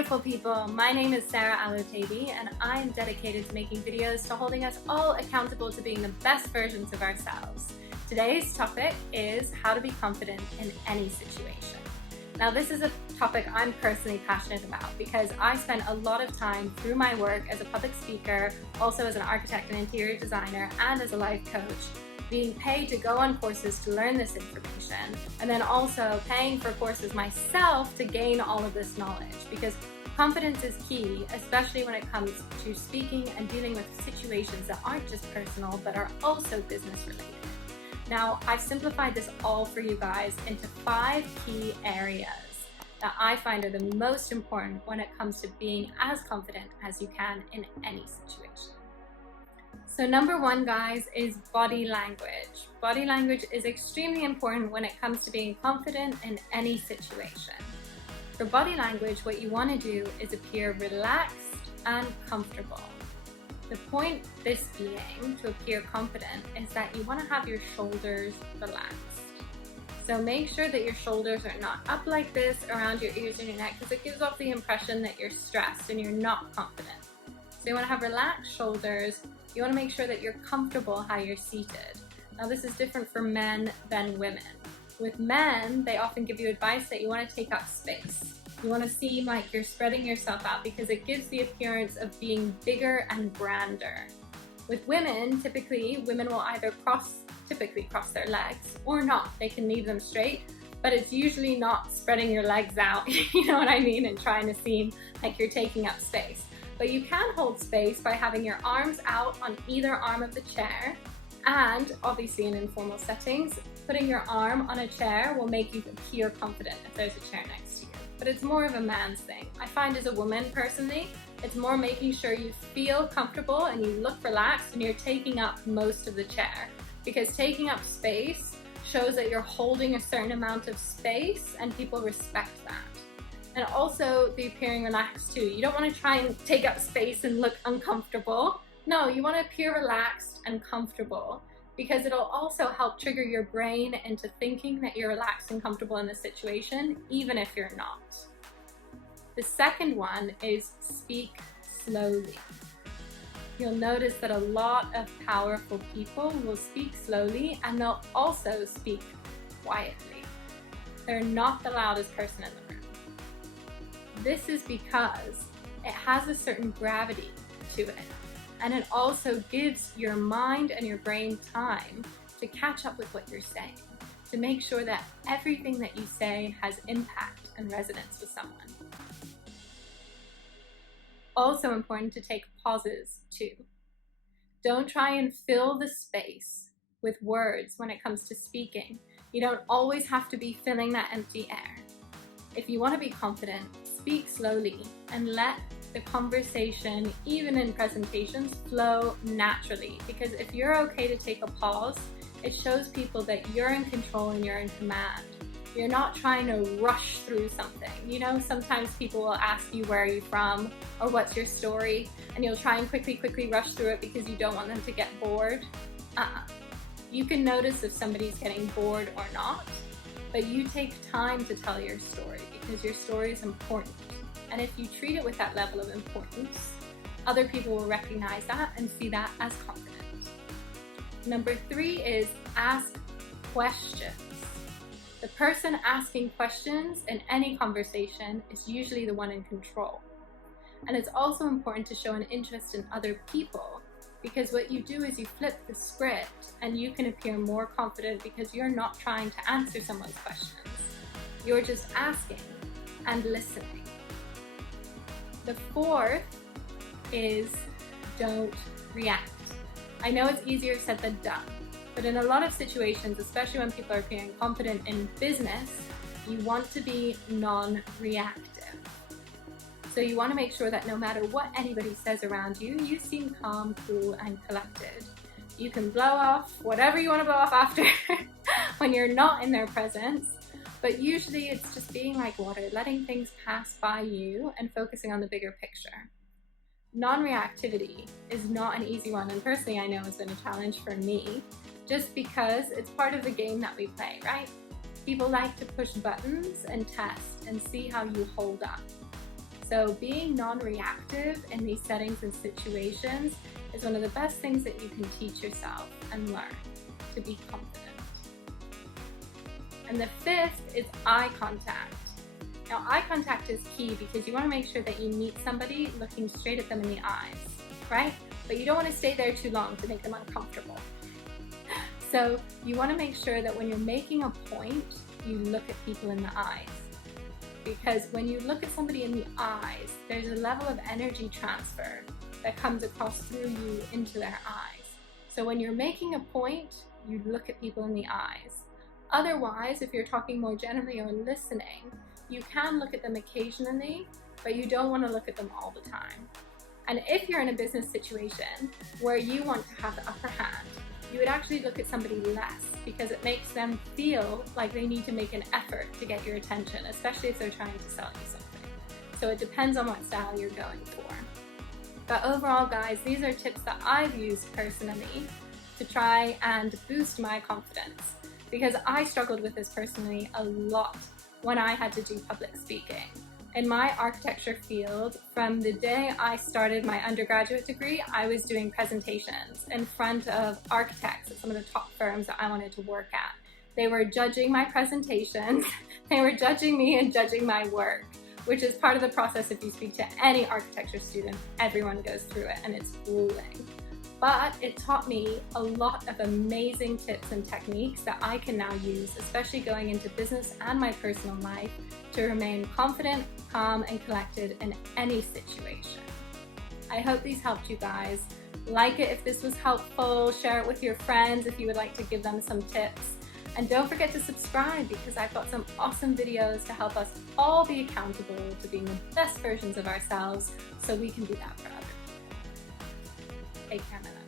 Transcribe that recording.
beautiful people, my name is Sarah Alotabi and I am dedicated to making videos to holding us all accountable to being the best versions of ourselves. Today's topic is how to be confident in any situation. Now this is a topic I'm personally passionate about because I spent a lot of time through my work as a public speaker, also as an architect and interior designer, and as a life coach, being paid to go on courses to learn this information, and then also paying for courses myself to gain all of this knowledge, because confidence is key, especially when it comes to speaking and dealing with situations that aren't just personal but are also business related. Now, I've simplified this all for you guys into 5 key areas that I find are the most important when it comes to being as confident as you can in any situation. So number 1, guys, is body language. Body language is extremely important when it comes to being confident in any situation. For body language, what you want to do is appear relaxed and comfortable. The point this being to appear confident is that you want to have your shoulders relaxed. So make sure that your shoulders are not up like this around your ears and your neck, because it gives off the impression that you're stressed and you're not confident. So you want to have relaxed shoulders. You want to make sure that you're comfortable how you're seated. Now this is different for men than women. With men, they often give you advice that you want to take up space. You want to seem like you're spreading yourself out because it gives the appearance of being bigger and grander. With women, typically, women will either cross their legs or not. They can leave them straight, but it's usually not spreading your legs out, you know what I mean, and trying to seem like you're taking up space. But you can hold space by having your arms out on either arm of the chair, and obviously in informal settings, putting your arm on a chair will make you appear confident if there's a chair next to you. But it's more of a man's thing. I find as a woman personally, it's more making sure you feel comfortable and you look relaxed and you're taking up most of the chair. Because taking up space shows that you're holding a certain amount of space and people respect that. And also the appearing relaxed too. You don't want to try and take up space and look uncomfortable. No, you want to appear relaxed and comfortable, because it'll also help trigger your brain into thinking that you're relaxed and comfortable in the situation, even if you're not. The second one is speak slowly. You'll notice that a lot of powerful people will speak slowly, and they'll also speak quietly. They're not the loudest person in the room. This is because it has a certain gravity to it, and it also gives your mind and your brain time to catch up with what you're saying, to make sure that everything that you say has impact and resonance with someone. Also important to take pauses too. Don't try and fill the space with words when it comes to speaking. You don't always have to be filling that empty air. If you want to be confident, speak slowly and let the conversation, even in presentations, flow naturally. Because if you're okay to take a pause, it shows people that you're in control and you're in command. You're not trying to rush through something. You know, sometimes people will ask you, where are you from? Or what's your story? And you'll try and quickly rush through it because you don't want them to get bored. You can notice if somebody's getting bored or not, but you take time to tell your story because your story is important. And if you treat it with that level of importance, other people will recognize that and see that as confident. Number 3 is ask questions. The person asking questions in any conversation is usually the one in control. And it's also important to show an interest in other people, because what you do is you flip the script and you can appear more confident because you're not trying to answer someone's questions. You're just asking and listening. The 4th is don't react. I know it's easier said than done, but in a lot of situations, especially when people are appearing confident in business, you want to be non-reactive. So you want to make sure that no matter what anybody says around you, you seem calm, cool, and collected. You can blow off whatever you want to blow off after when you're not in their presence, but usually it's just being like water, letting things pass by you and focusing on the bigger picture. Non-reactivity is not an easy one, and personally I know it's been a challenge for me, just because it's part of the game that we play, right? People like to push buttons and test and see how you hold up. So being non-reactive in these settings and situations is one of the best things that you can teach yourself and learn to be confident. And the fifth is eye contact. Now, eye contact is key because you want to make sure that you meet somebody looking straight at them in the eyes, right? But you don't want to stay there too long to make them uncomfortable. So you want to make sure that when you're making a point, you look at people in the eyes. Because when you look at somebody in the eyes, there's a level of energy transfer that comes across through you into their eyes. So when you're making a point, you look at people in the eyes. Otherwise, if you're talking more generally or listening, you can look at them occasionally, but you don't want to look at them all the time. And if you're in a business situation where you want to have the upper hand, you would actually look at somebody less because it makes them feel like they need to make an effort to get your attention, especially if they're trying to sell you something. So it depends on what style you're going for. But overall, guys, these are tips that I've used personally to try and boost my confidence, because I struggled with this personally a lot when I had to do public speaking. In my architecture field, from the day I started my undergraduate degree, I was doing presentations in front of architects at some of the top firms that I wanted to work at. They were judging my presentations, they were judging me and judging my work, which is part of the process. If you speak to any architecture student, everyone goes through it, and it's grueling. But it taught me a lot of amazing tips and techniques that I can now use, especially going into business and my personal life, to remain confident, calm, and collected in any situation. I hope these helped you guys. Like it if this was helpful, share it with your friends if you would like to give them some tips. And don't forget to subscribe, because I've got some awesome videos to help us all be accountable to being the best versions of ourselves so we can be that for others. Take care, my love.